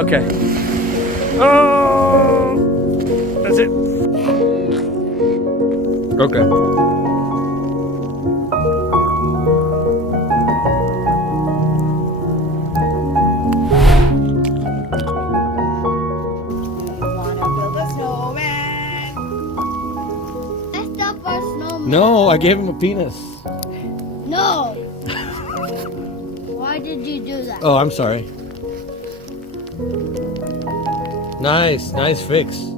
Okay. Oh! That's it. Okay. Wanna build a snowman? That's the first snowman. No, I gave him a penis. No. Why did you do that? Oh, I'm sorry. Nice fix.